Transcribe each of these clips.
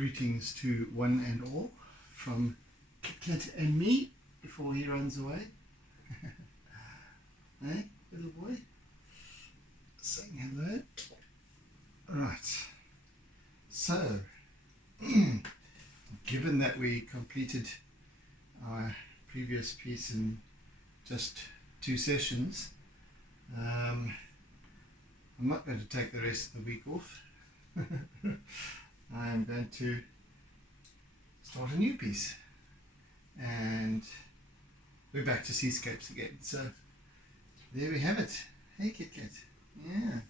Greetings to one and all from Kit and me before he runs away. Hey, little boy? Saying hello. Right. So, given that we completed our previous piece in just 2 sessions, I'm not going to take the rest of the week off. I'm going to start a new piece, and we're back to seascapes again. So there we have it. Hey Kit Kat. Yeah,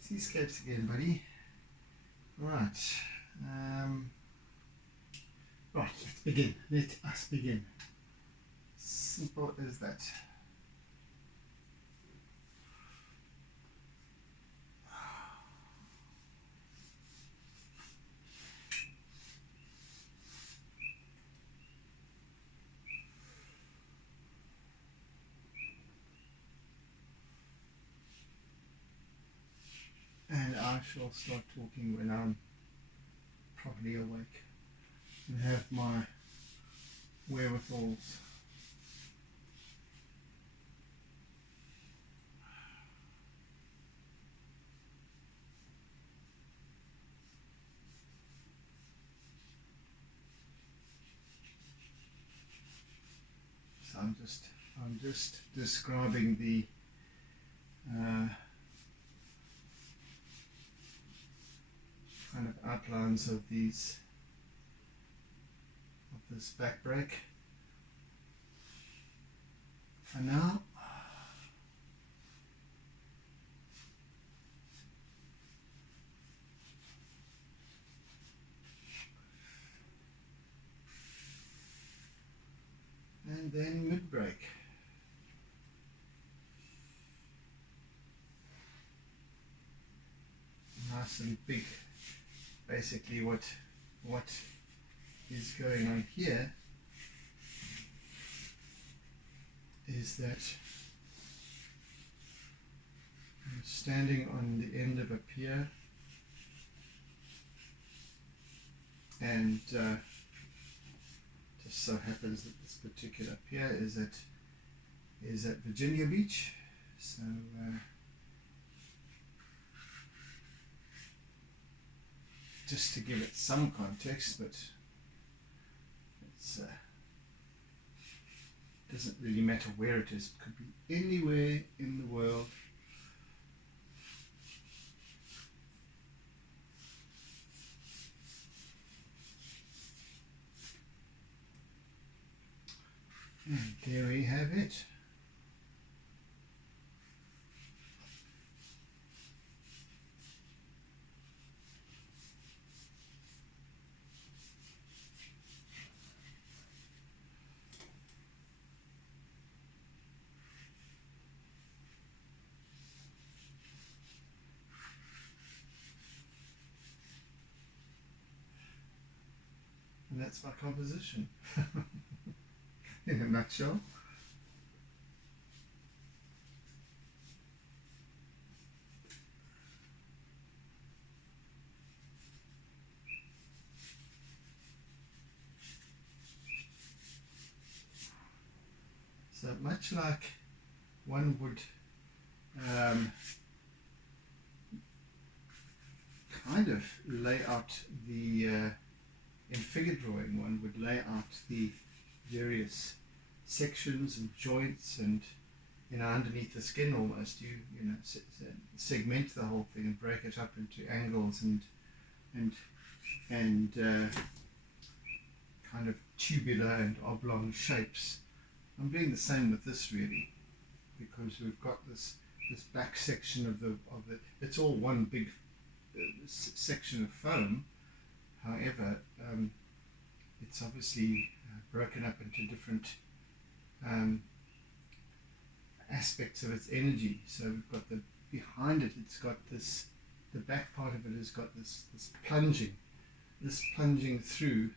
seascapes again, buddy. Right. Right, let's begin. Let us begin. Simple as that. And I shall start talking when I'm properly awake and have my wherewithals. So I'm just describing the kind of outlines of this back break for now. And then mid break. Nice and big. Basically what is going on here is that I'm standing on the end of a pier, and just so happens that this particular pier is at Virginia Beach. So just to give it some context, but it's doesn't really matter where it is. It could be anywhere in the world. And there we have it. And that's my composition in a nutshell. So much like one would kind of lay out the in figure drawing, one would lay out the various sections and joints, and underneath the skin almost you segment the whole thing and break it up into angles and kind of tubular and oblong shapes. I'm doing the same with this really, because we've got this back section of the it's all one big section of foam. However, it's obviously broken up into different aspects of its energy. So we've got behind it, it's got this, the back part of it has got this plunging through,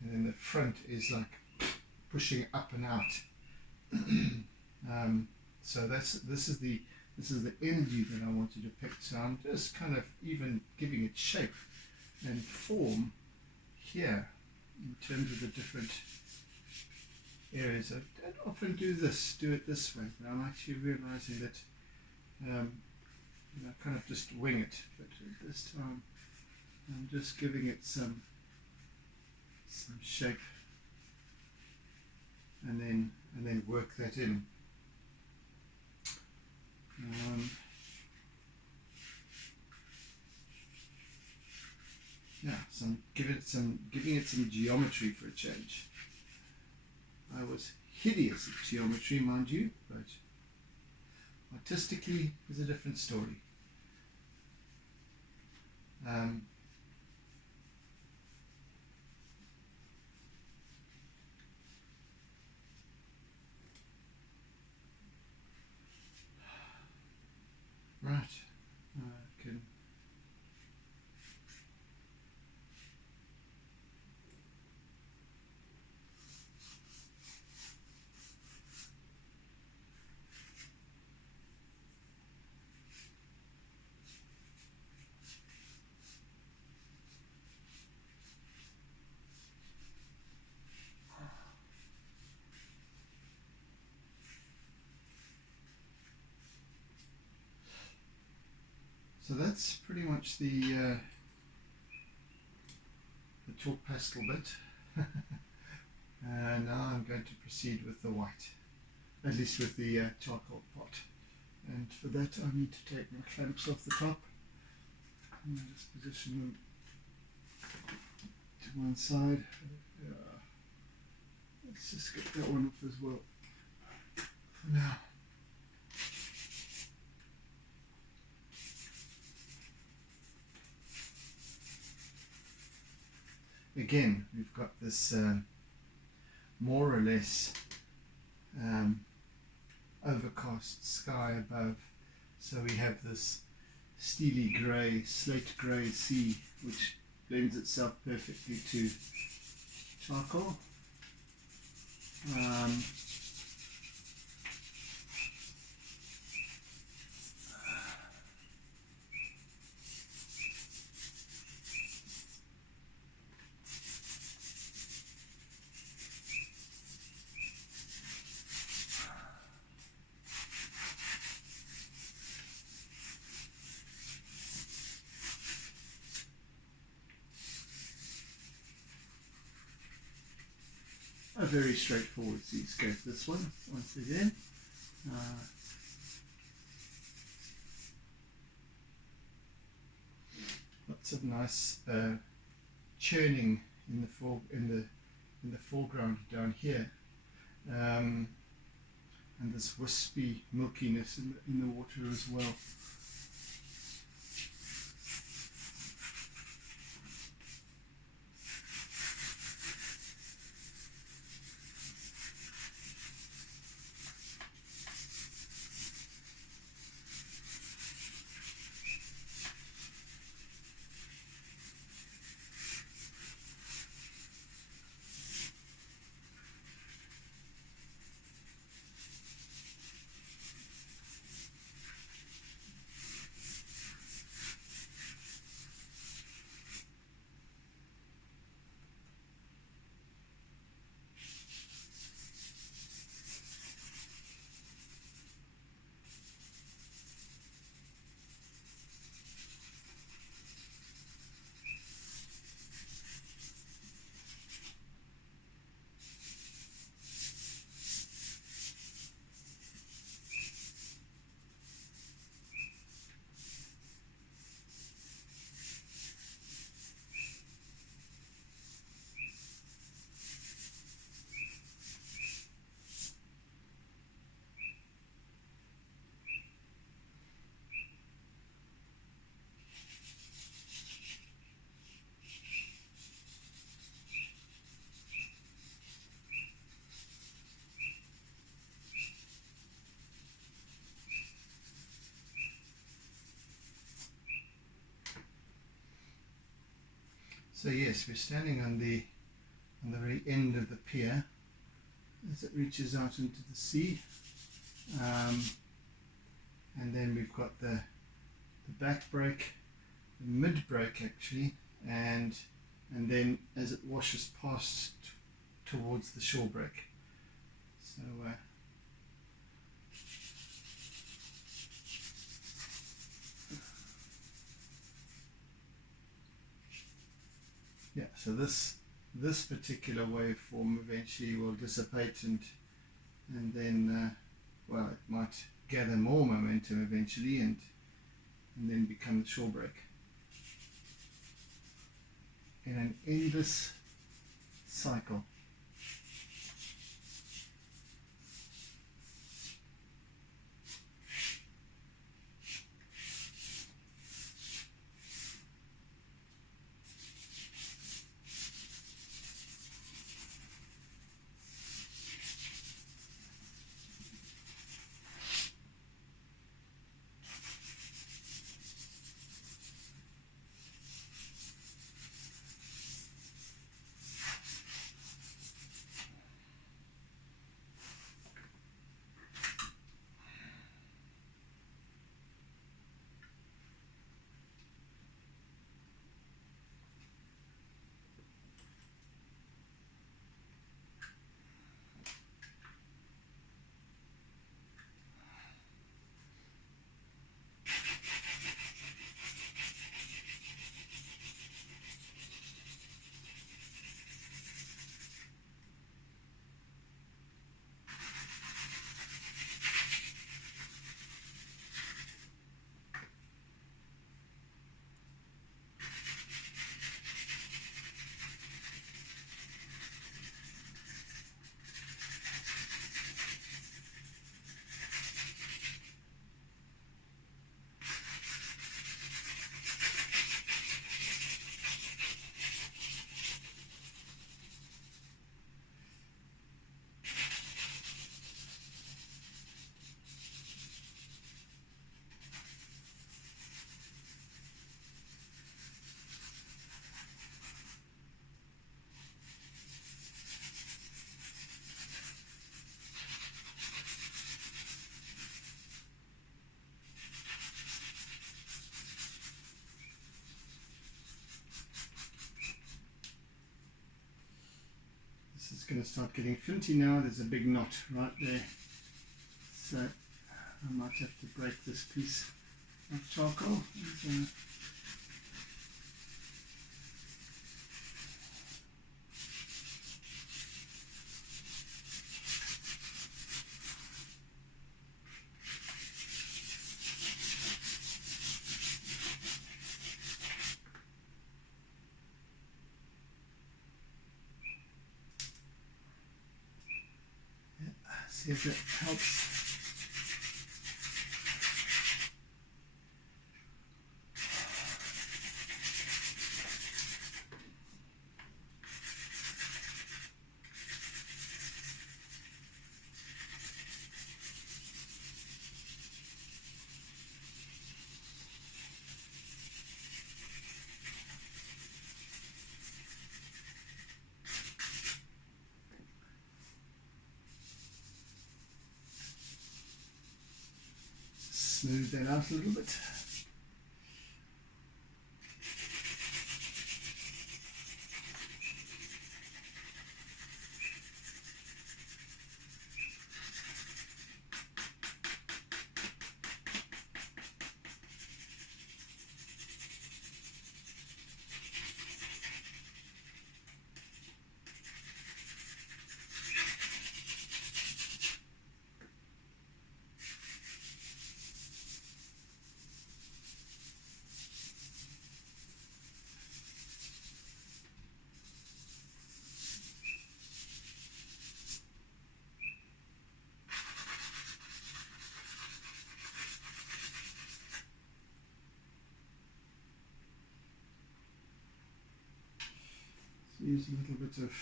and then the front is like pushing up and out. So this is the energy that I want to depict. So I'm just kind of even giving it shape and form here in terms of the different areas. I don't often do it this way, but I'm actually realizing that kind of just wing it, but this time I'm just giving it some shape and then work that in. Yeah, giving it some geometry for a change. I was hideous at geometry, mind you, but artistically is a different story. Right, can so that's pretty much the chalk pastel bit. And now I'm going to proceed with the white, at least with the charcoal pot. And for that I need to take my clamps off the top and I just position them to one side. Let's just get that one off as well for now. Again, we've got this more or less overcast sky above, so we have this steely grey, slate grey sea which lends itself perfectly to charcoal. A very straightforward seascape, this one, once again. Lots of nice churning in the foreground down here, and this wispy milkiness in the water as well. So yes, we're standing on the very end of the pier as it reaches out into the sea, and then we've got the back break, the mid break actually, and and then as it washes past towards the shore break. So yeah, so this particular waveform eventually will dissipate, and then well, it might gather more momentum eventually, and then become the shore break in an endless cycle. It's going to start getting flinty now. There's a big knot right there, so I might have to break this piece of charcoal. See if it helps. Smooth that out a little bit. Use a little bit of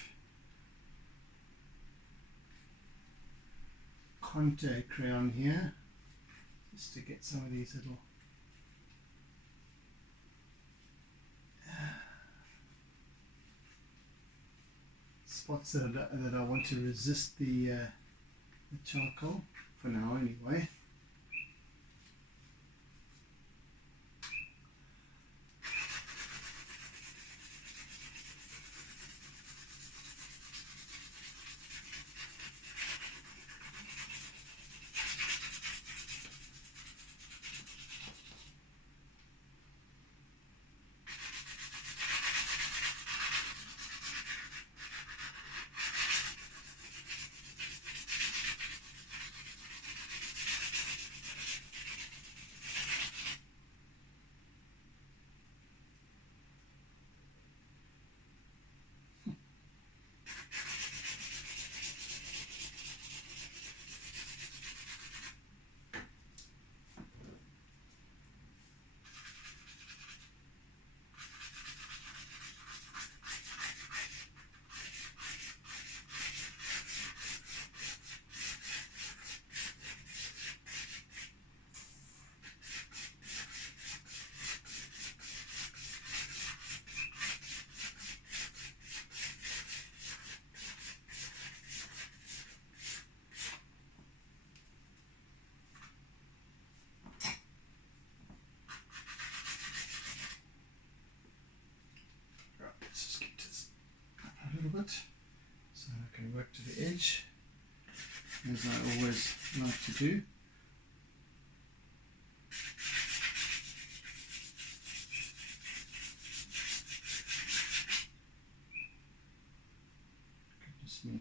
Conte crayon here just to get some of these little spots that I want to resist the charcoal, for now anyway. do. Goodness me.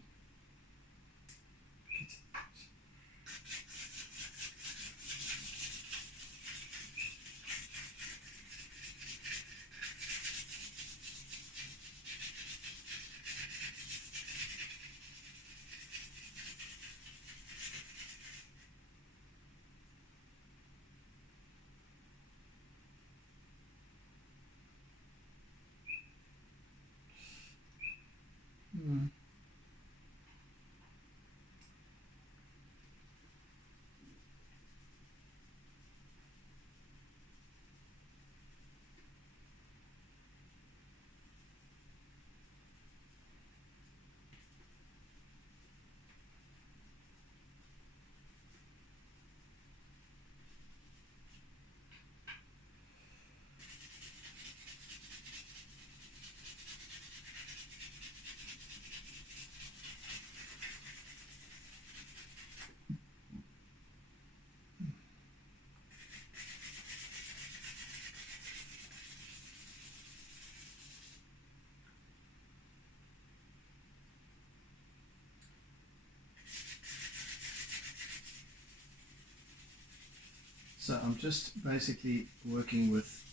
So I'm just basically working with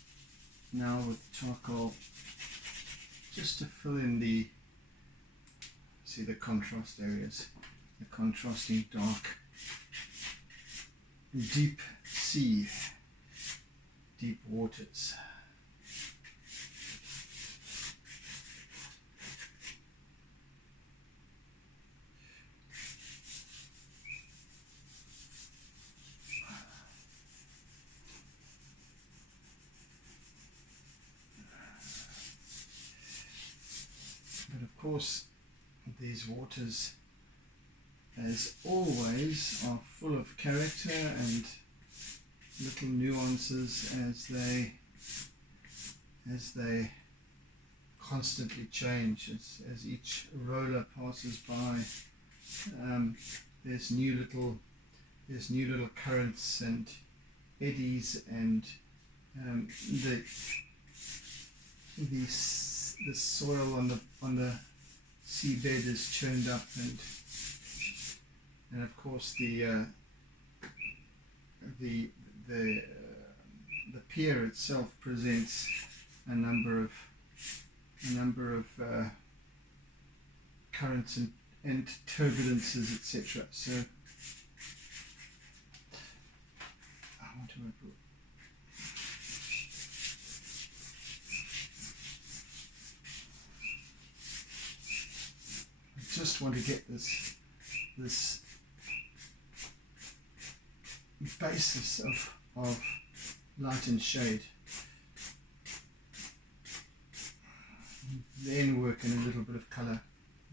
charcoal just to fill in the contrast areas, the contrasting dark, deep sea, deep waters. But of course, these waters, as always, are full of character and little nuances as they constantly change. As each roller passes by, there's new little currents and eddies, and the soil on the seabed is churned up, and of course the pier itself presents a number of currents and turbulences, etc. So I want to just want to get this basis of light and shade, then work in a little bit of color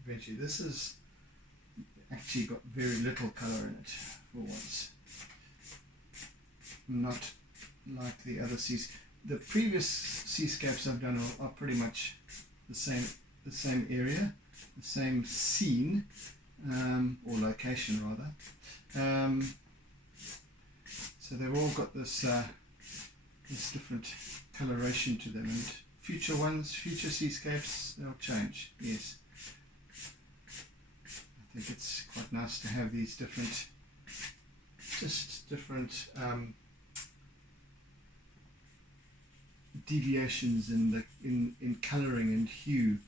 eventually. This has actually got very little color in it for once, not like the other seas. The previous seascapes I've done are pretty much the same area, the same scene, or location rather. So they've all got this different coloration to them, and future seascapes, they'll change. Yes, I think it's quite nice to have these different deviations in colouring and hue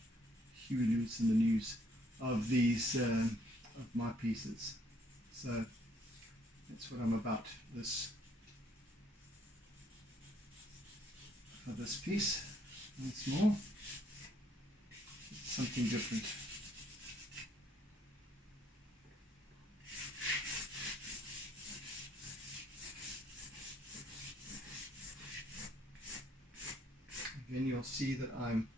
loose in the news of these of my pieces. So that's what I'm about for this piece. Once more, it's something different. Again, you'll see that I'm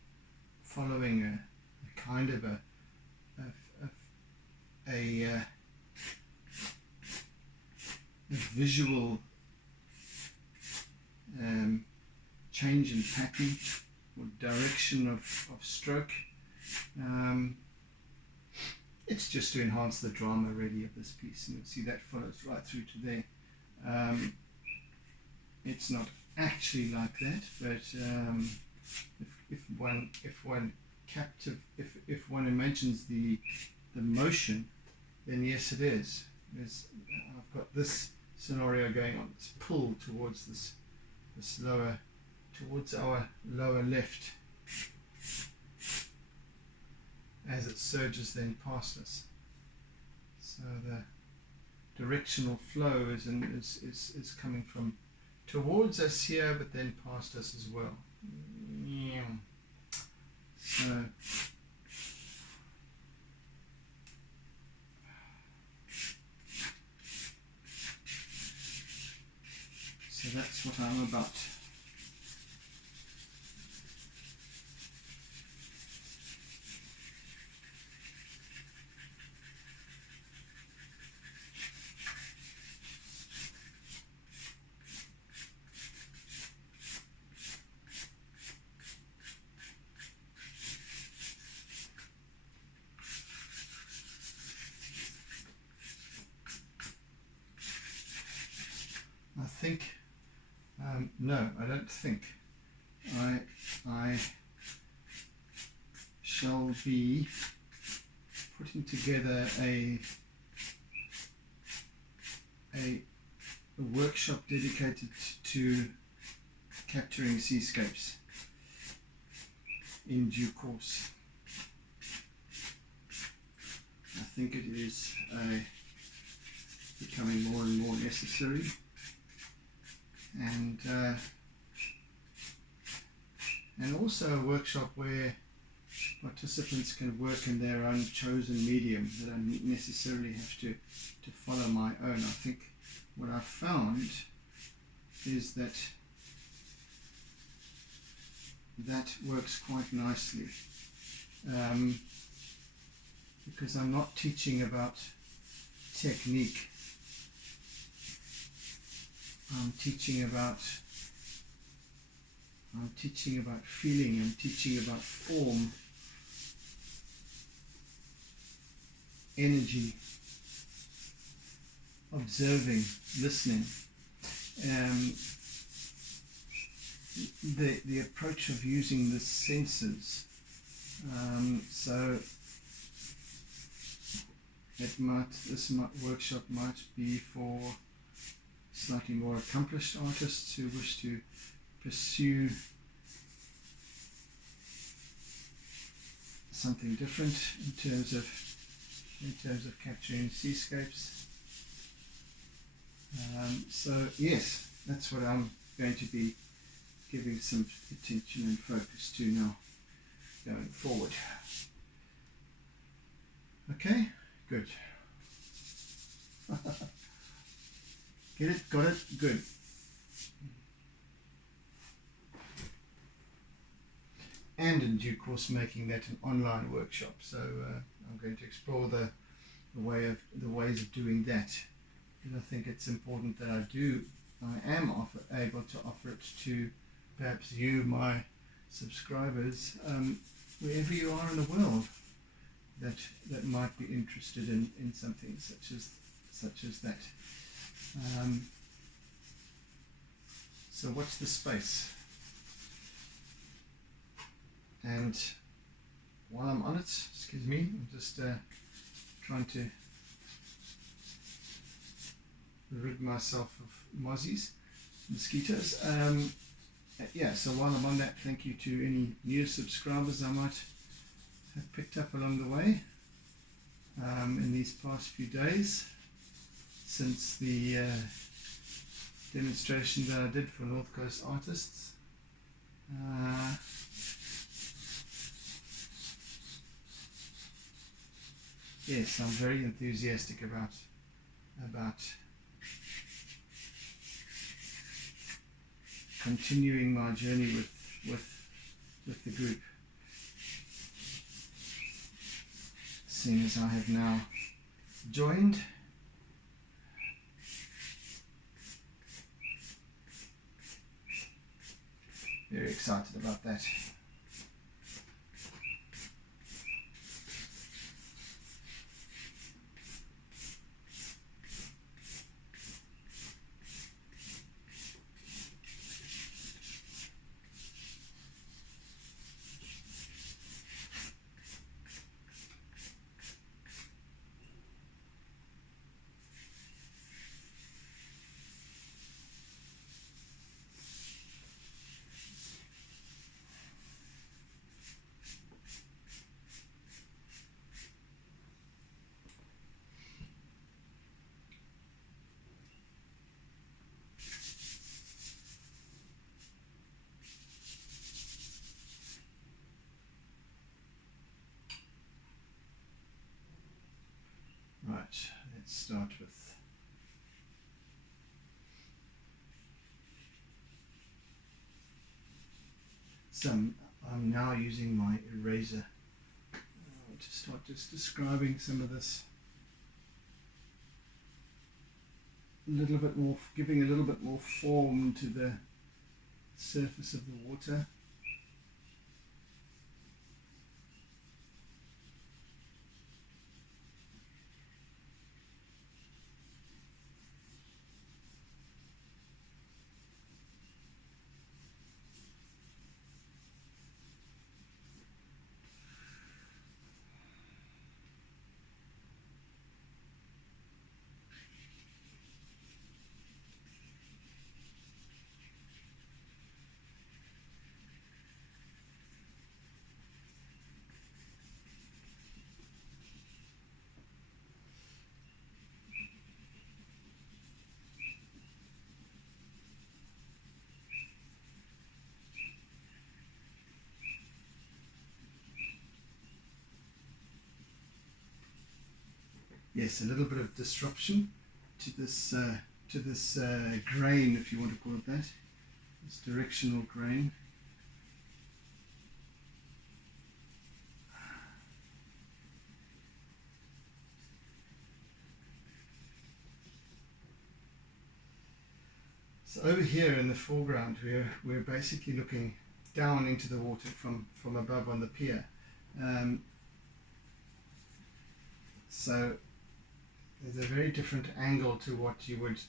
following a kind of a visual change in pattern or direction of stroke, it's just to enhance the drama really of this piece, and you'll see that follows right through to there. It's not actually like that, but if one imagines the motion, then yes, it is. I've got this scenario going on, this pull towards this lower, towards our lower left, as it surges then past us. So the directional flow is coming from towards us here, but then past us as well. So that's what I'm about. No, I don't think. I shall be putting together a workshop dedicated to capturing seascapes in due course. I think it is becoming more and more necessary. And also a workshop where participants can work in their own chosen medium. They don't necessarily have to follow my own. I think what I've found is that works quite nicely, because I'm not teaching about technique. I'm teaching about feeling. I'm teaching about form, energy, observing, listening. The approach of using the senses. So this workshop might be for slightly more accomplished artists who wish to pursue something different in terms of capturing seascapes. So yes, that's what I'm going to be giving some attention and focus to now going forward. Okay, good. Get it? Got it? Good. And in due course making that an online workshop. So I'm going to explore the ways of doing that. Because I think it's important that I am able to offer it to perhaps you, my subscribers, wherever you are in the world that might be interested in something such as that. So watch the space, and while I'm on it, excuse me, I'm just trying to rid myself of mosquitoes. Yeah, so while I'm on that, thank you to any new subscribers I might have picked up along the way in these past few days since the demonstration that I did for North Coast artists. Yes, I'm very enthusiastic about continuing my journey with the group, seeing as I have now joined. Very excited about that. start with. So I'm now using my eraser to start just describing some of this a little bit more, giving a little bit more form to the surface of the water. Yes, a little bit of disruption to this grain, if you want to call it that, this directional grain. So over here in the foreground, we're basically looking down into the water from above on the pier. So there's a very different angle to what you would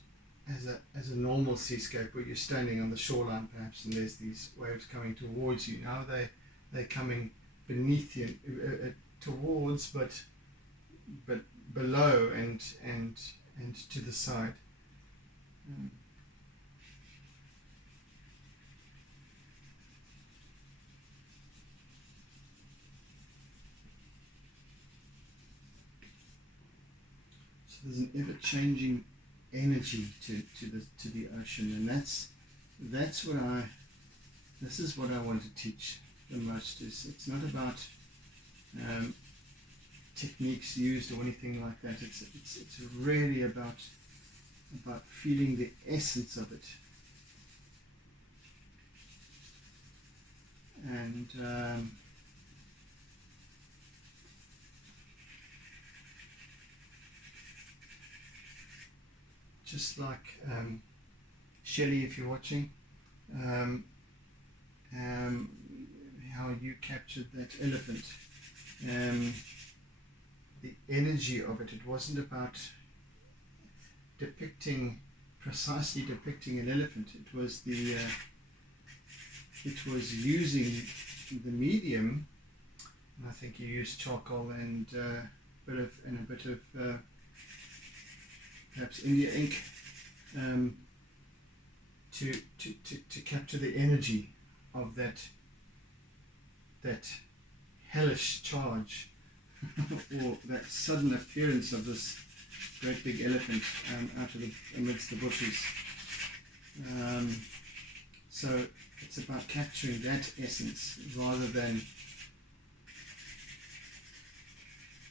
as a normal seascape, where you're standing on the shoreline perhaps, and there's these waves coming towards you. Now they're coming beneath you, towards, but below and to the side. So there's an ever-changing energy to the ocean, and this is what I want to teach the most. It's not about techniques used or anything like that. It's really about feeling the essence of it, and just like Shelley, if you're watching, how you captured that elephant, the energy of it. It wasn't about precisely depicting an elephant. It was using the medium, and I think you used charcoal and a bit of perhaps India ink, to capture the energy of that hellish charge or that sudden appearance of this great big elephant amidst the bushes. So it's about capturing that essence rather than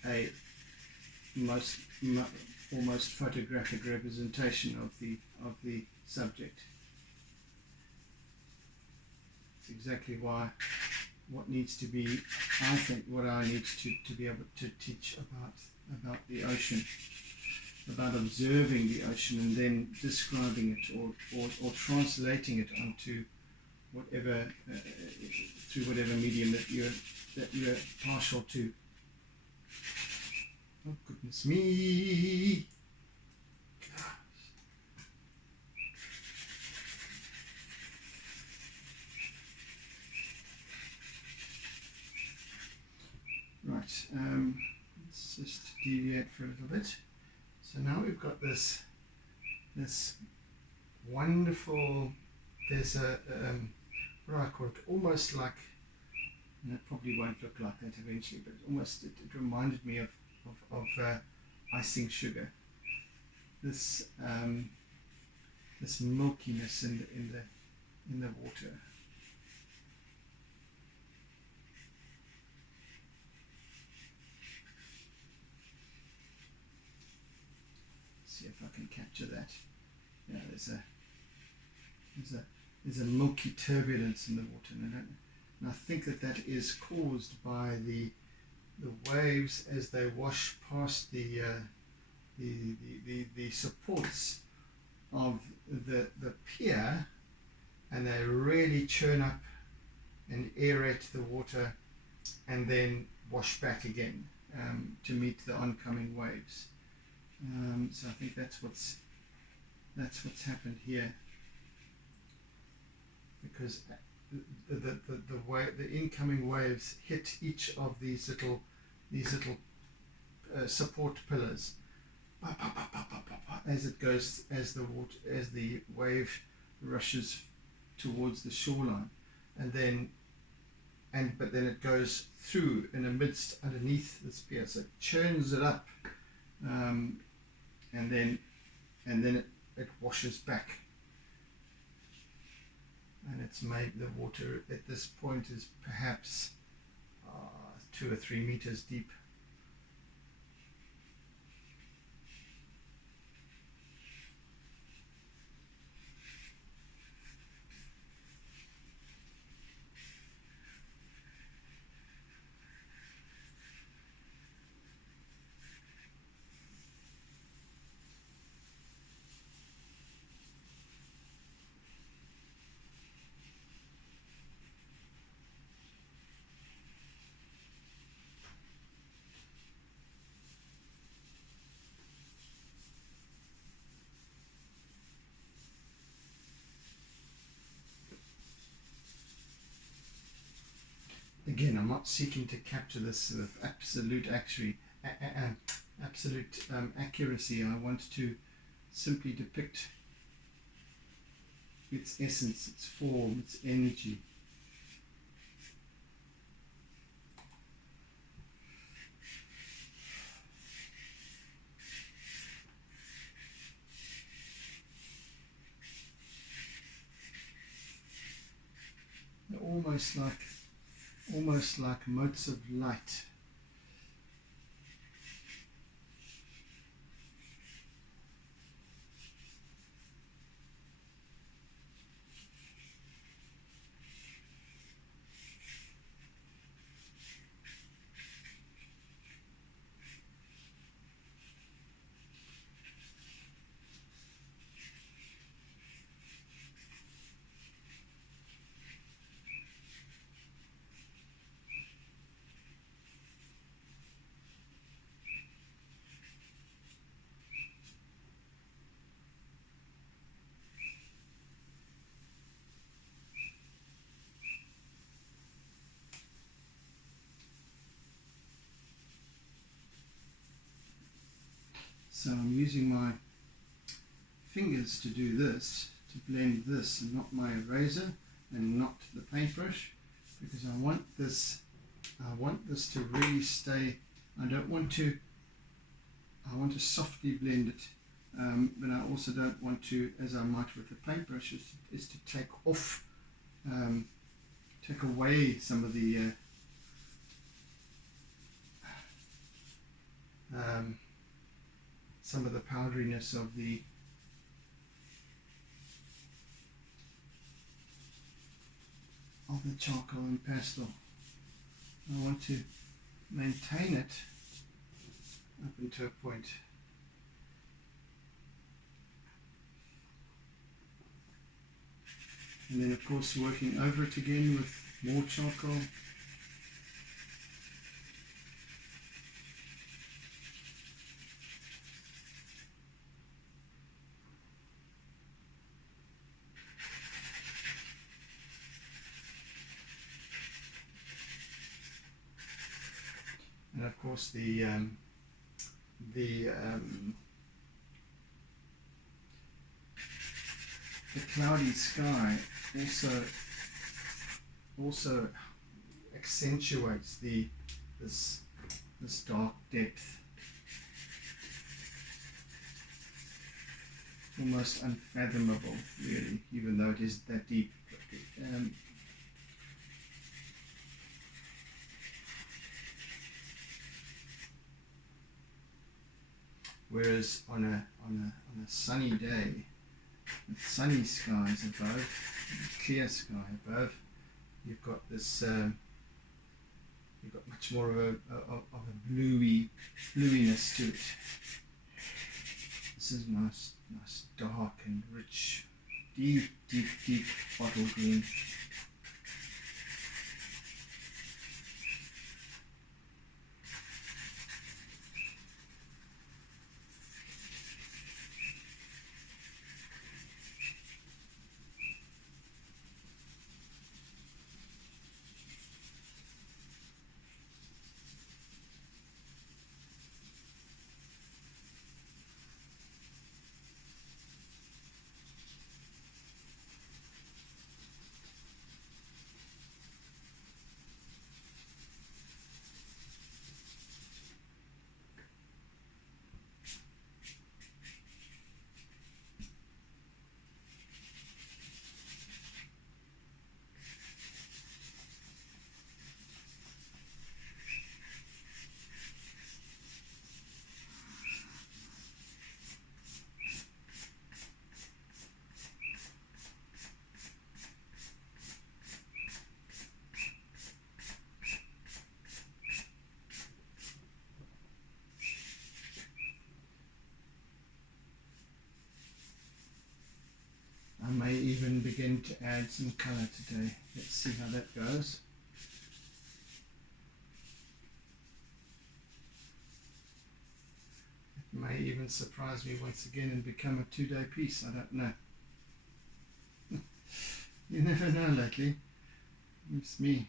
a almost photographic representation of the subject. It's exactly what needs to be, I think, what I need to be able to teach about the ocean, about observing the ocean and then describing it or translating it onto whatever through whatever medium that you're partial to. Oh goodness me! Right, let's just deviate for a little bit. So now we've got this wonderful, there's a what do I call it, almost like, and it probably won't look like that eventually, but almost it reminded me of icing sugar. This milkiness in the water. capture that. Yeah, there's a milky turbulence in the water, and I think that is caused by the waves as they wash past the supports of the pier, and they really churn up and aerate the water and then wash back again to meet the oncoming waves. So I think that's what's happened here, because the incoming waves hit each of these little support pillars as the wave rushes towards the shoreline, but then it goes through underneath this pier, so it churns it up, and then it washes back, and it's made the water at this point is perhaps 2 or 3 meters deep. Again, I'm not seeking to capture this with absolute accuracy. I want to simply depict its essence, its form, its energy. They're almost like motes of light. So I'm using my fingers to do this, to blend this, and not my eraser and not the paintbrush, because I want this to really stay. I want to softly blend it, but I also don't want to, as I might with the paintbrush, is to take away some of the powderiness of the charcoal and pastel. I want to maintain it up into a point. And then of course working over it again with more charcoal. And of course the cloudy sky also accentuates this dark depth, almost unfathomable, really, even though it is that deep. Whereas on a sunny day, with sunny skies above, clear sky above, you've got this. You've got much more of a bluiness to it. This is nice, dark and rich, deep bottle green. I may even begin to add some colour today. Let's see how that goes. It may even surprise me once again and become a 2-day piece. I don't know. You never know lately. It's me.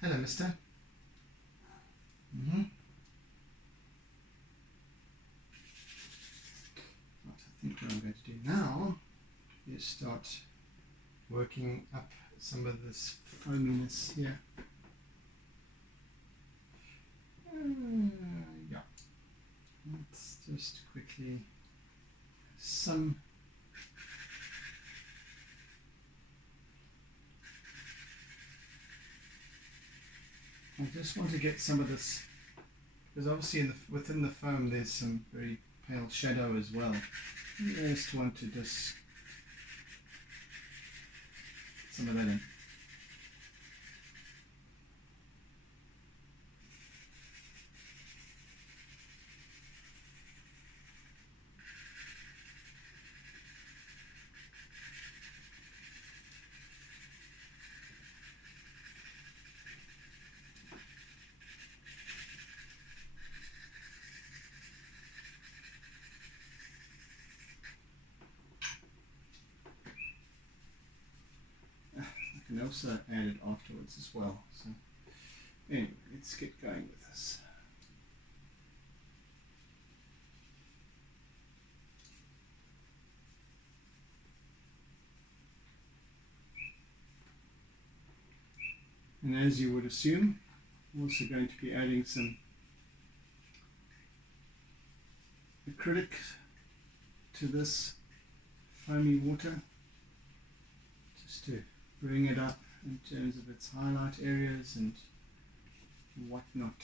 Hello, mister. What I think what I'm going to do now is start working up some of this foaminess here. Yeah. Let's just quickly some. I just want to get some of this, because obviously within the foam there's some very pale shadow as well. I just want to just get some of that in. I can also add it afterwards as well. So anyway, let's get going with this. And as you would assume, I'm also going to be adding some acrylic to this foamy water, just to bring it up in terms of its highlight areas and whatnot.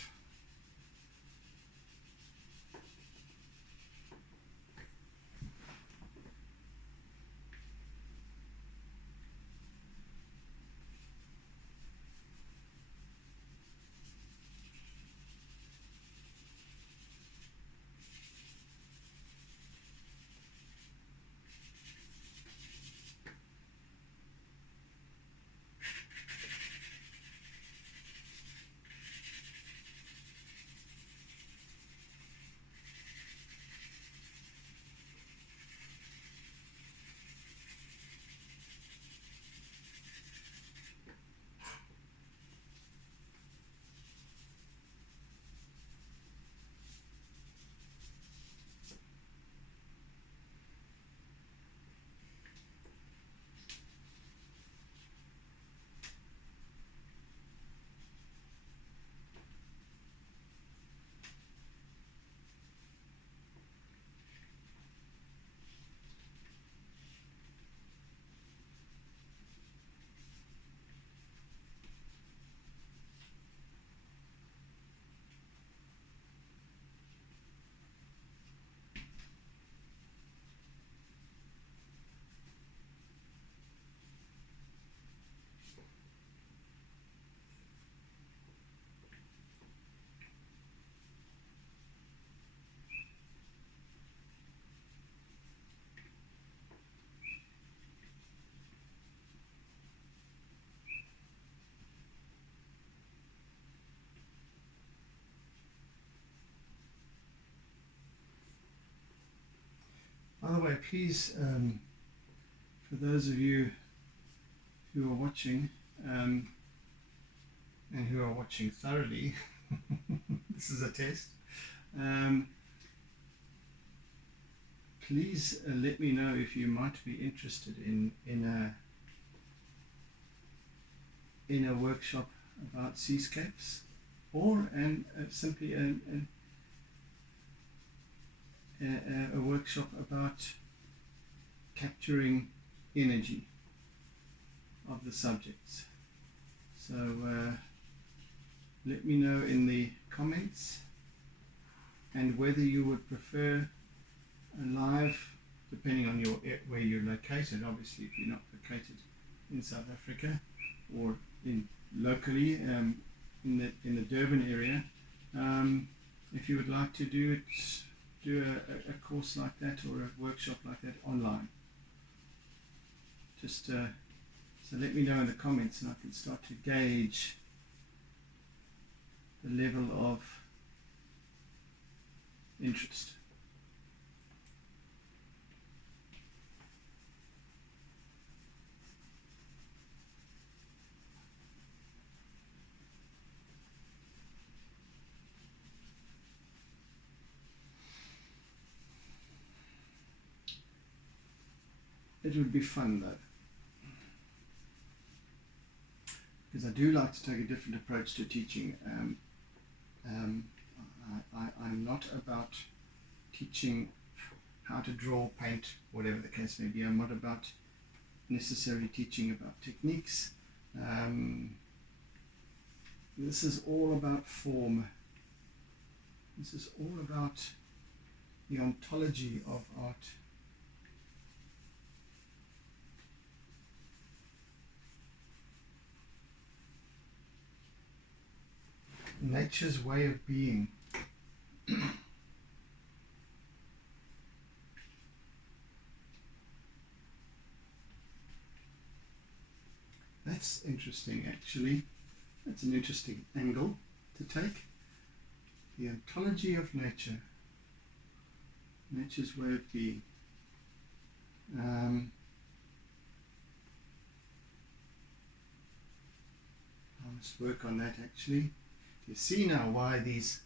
way, please, for those of you who are watching, and who are watching thoroughly, this is a test. Please let me know if you might be interested in a workshop about seascapes, or simply a workshop about capturing energy of the subjects. So let me know in the comments, and whether you would prefer a live, depending on where you're located. Obviously, if you're not located in South Africa or locally in the Durban area, if you would like to do a course like that or a workshop like that online, just so let me know in the comments, and I can start to gauge the level of interest. It would be fun though, because I do like to take a different approach to teaching. I'm not about teaching how to draw, paint, whatever the case may be. I'm not about necessarily teaching about techniques. This is all about form. This is all about the ontology of art. Nature's way of being. That's interesting, actually. That's an interesting angle to take. The ontology of nature. Nature's way of being. I must work on that, actually. You see now why these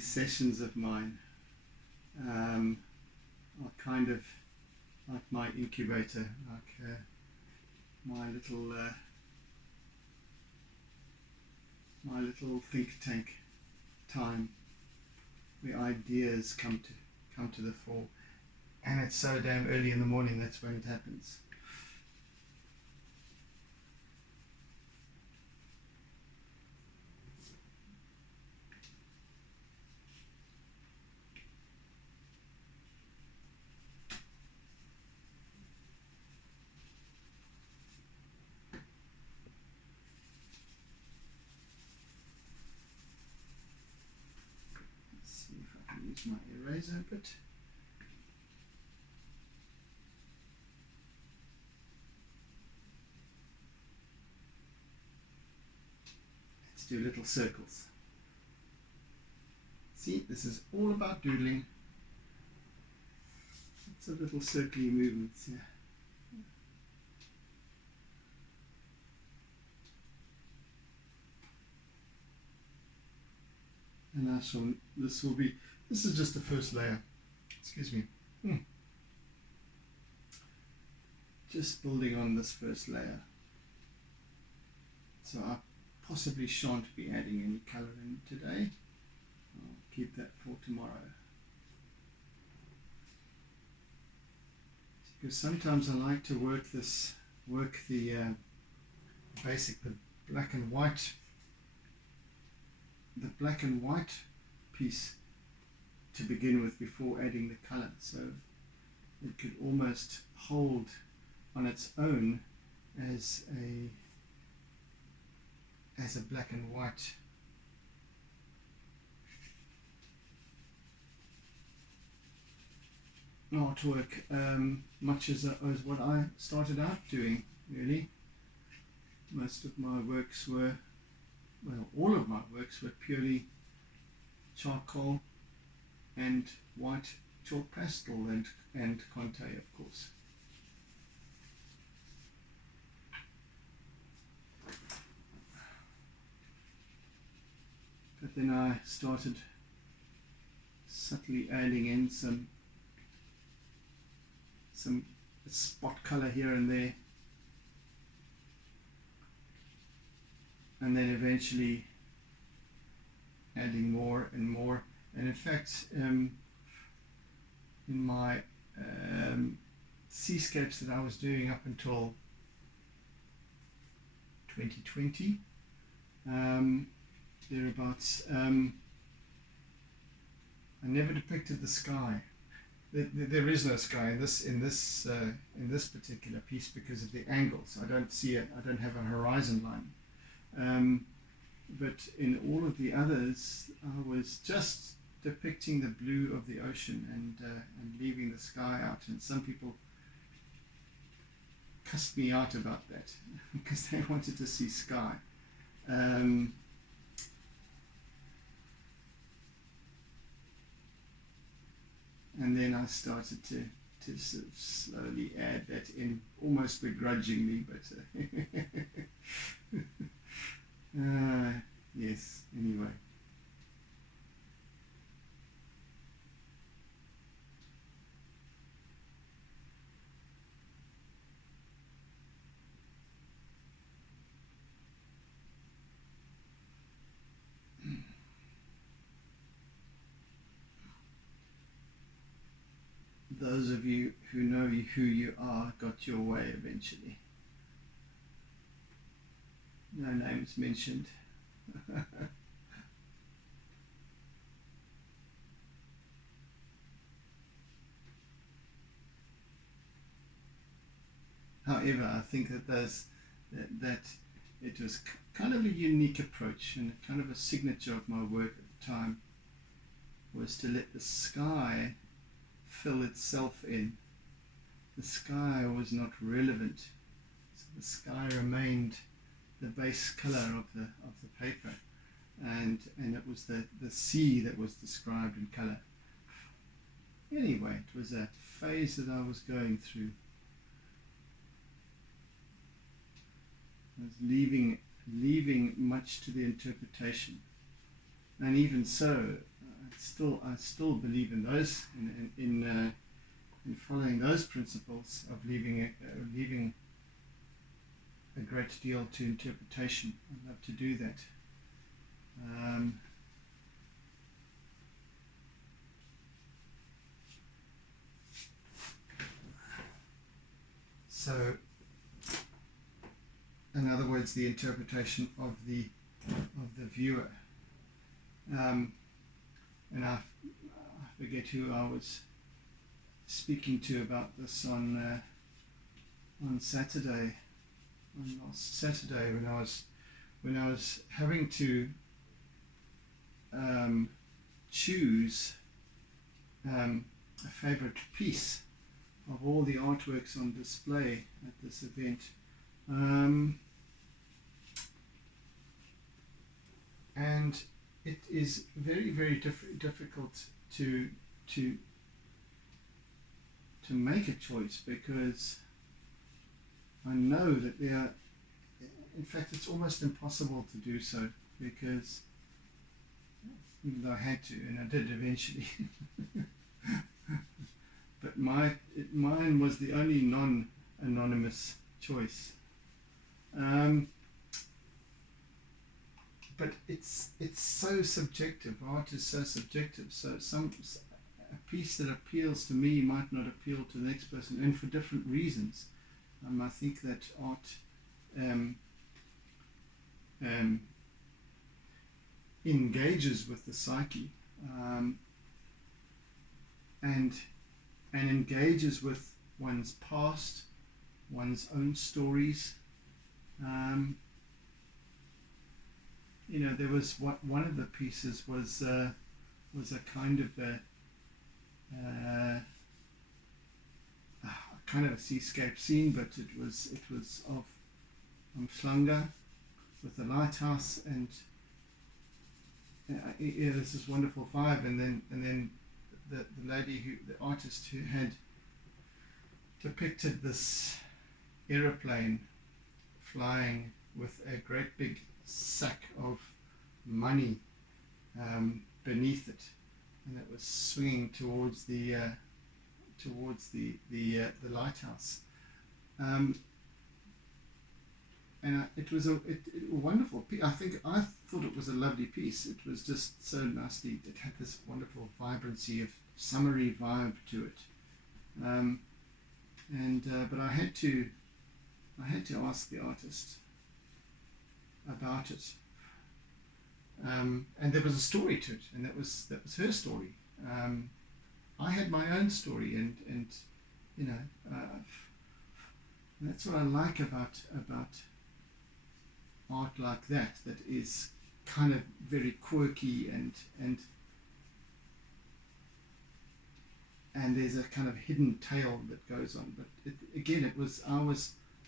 sessions of mine are kind of like my incubator, like my little think tank time, where ideas come to the fore, and it's so damn early in the morning. That's when it happens. My eraser bit. Let's do little circles. See, this is all about doodling. Lots of little circly movements here. And this is just the first layer. Excuse me. Just building on this first layer. So I possibly shan't be adding any colour in today. I'll keep that for tomorrow. Because sometimes I like to work the basic, the black and white piece to begin with before adding the color, so it could almost hold on its own as a black and white artwork, much as what I started out doing. Really, most of my works were, well, all of my works were purely charcoal and white chalk pastel and Conte, of course. But then I started subtly adding in some spot color here and there, and then eventually adding more and more. And in fact, in my seascapes that I was doing up until 2020, thereabouts, I never depicted the sky. There is no sky in this particular piece because of the angles. I don't see it. I don't have a horizon line. But in all of the others, I was just depicting the blue of the ocean and leaving the sky out. And some people cussed me out about that because they wanted to see sky. And then I started to sort of slowly add that in, almost begrudgingly, but yes, anyway. Those of you who know who you are got your way eventually. No names mentioned. However, I think that it was kind of a unique approach and kind of a signature of my work at the time, was to let the sky fill itself in. The sky was not relevant, so the sky remained the base color of the paper, and it was the sea that was described in color. Anyway, it was a phase that I was going through. I was leaving much to the interpretation, and even so, I still believe in those, in following those principles of leaving a great deal to interpretation. I'd love to do that. So, in other words, the interpretation of the viewer. And I forget who I was speaking to about this on Saturday, on last Saturday, when I was having to choose a favorite piece of all the artworks on display at this event. And it is very, very difficult to make a choice, because I know that there are, in fact, it's almost impossible to do so, because even though I had to, and I did eventually, but mine was the only non-anonymous choice. But it's so subjective. Art is so subjective. So a piece that appeals to me might not appeal to the next person, and for different reasons. I think that art engages with the psyche, and engages with one's past, one's own stories. There was one of the pieces was a kind of a seascape scene, but it was of Umhlanga with the lighthouse, and there's this wonderful vibe, and then the lady the artist who had depicted this aeroplane flying with a great big sack of money beneath it, and it was swinging towards the lighthouse. And it was a wonderful piece. I thought it was a lovely piece. It was just so nicely. It had this wonderful vibrancy of summery vibe to it. But I had to ask the artist about it. And there was a story to it, and that was her story. I had my own story, and you know, that's what I like about art like that is kind of very quirky, and there's a kind of hidden tale that goes on. But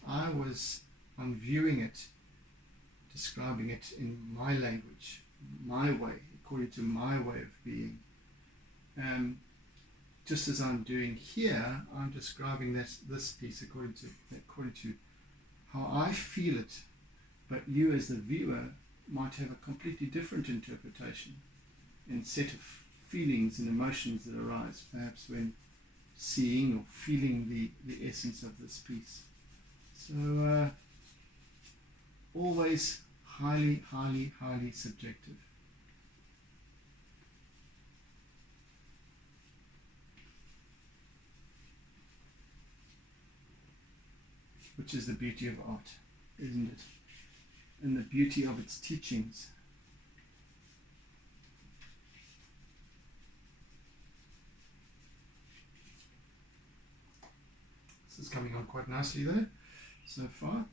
I was on viewing it, describing it in my language, my way, according to my way of being. Just as I'm doing here, I'm describing this piece according to how I feel it. But you as the viewer might have a completely different interpretation and set of feelings and emotions that arise, perhaps when seeing or feeling the essence of this piece. So always highly, highly, highly subjective. Which is the beauty of art, isn't it? And the beauty of its teachings. This is coming on quite nicely though, so far.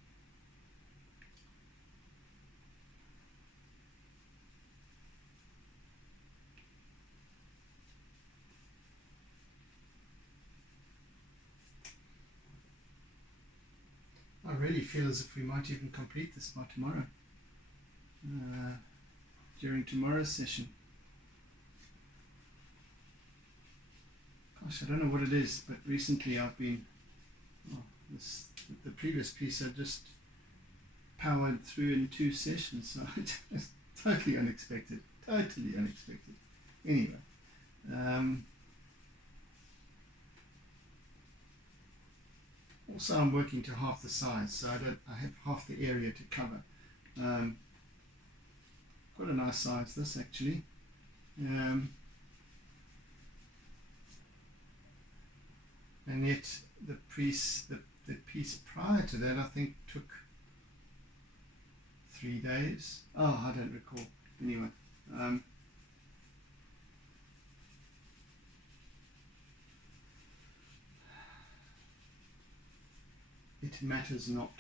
I really feel as if we might even complete this by tomorrow, during tomorrow's session. Gosh, I don't know what it is, but recently I've been, the previous piece I just powered through in 2 sessions, so it's totally unexpected. Anyway, also I'm working to half the size, so I have half the area to cover. Quite a nice size this actually. And yet the piece prior to that I think took 3 days. Oh, I don't recall. Anyway, it matters not.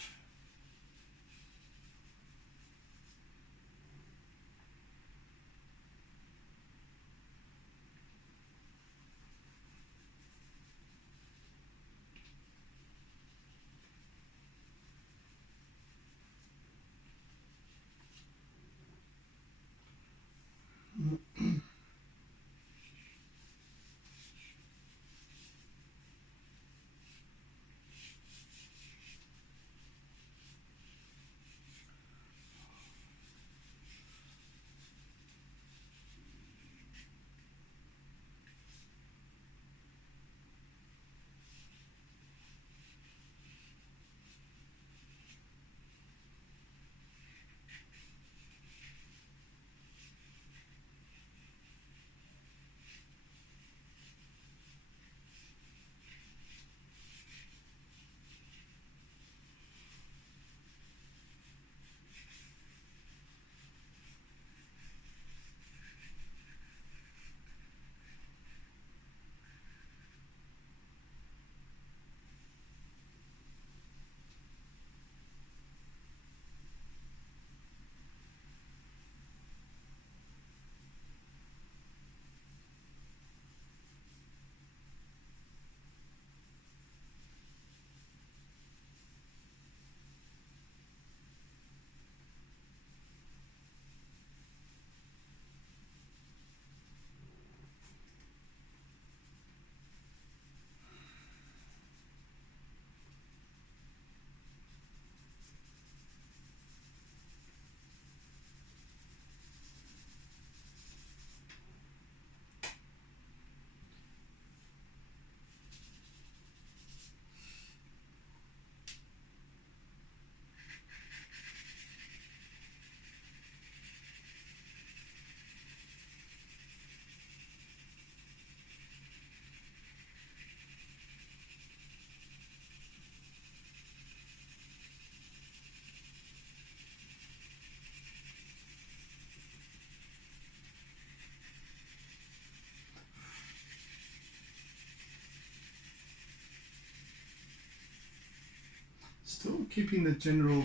keeping the general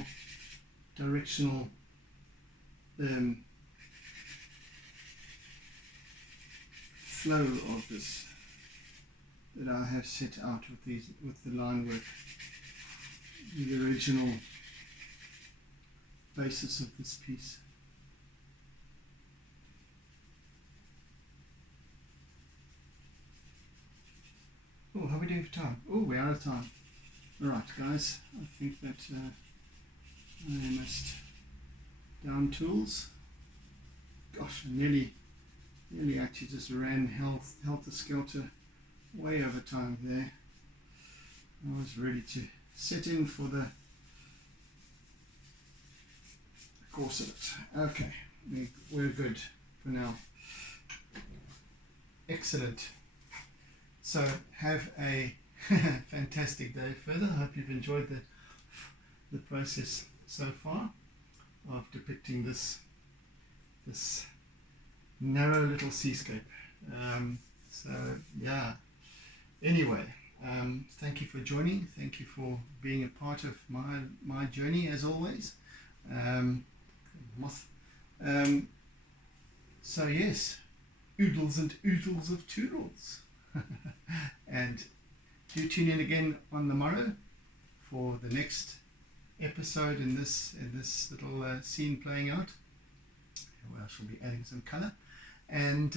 directional flow of this that I have set out with the line work, the original basis of this piece. Oh, how are we doing for time? Oh, we're out of time. Alright guys, I think that I must down tools. Gosh, I nearly actually just ran helter-skelter way over time there. I was ready to set in for the course of it. Okay, we're good for now. Excellent. So have a fantastic day further. I hope you've enjoyed the process so far of depicting this narrow little seascape. So yeah, anyway, thank you for joining. Thank you for being a part of my journey as always. So yes, oodles and oodles of toodles. And do tune in again on the morrow for the next episode in this little scene playing out, where I shall be adding some colour. And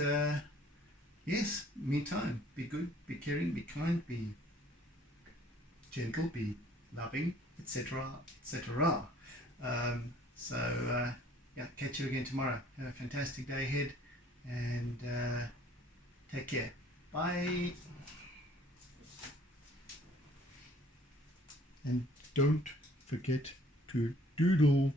yes, meantime, be good, be caring, be kind, be gentle, be loving, etc., etc. Yeah, catch you again tomorrow. Have a fantastic day ahead, and take care. Bye. And don't forget to doodle.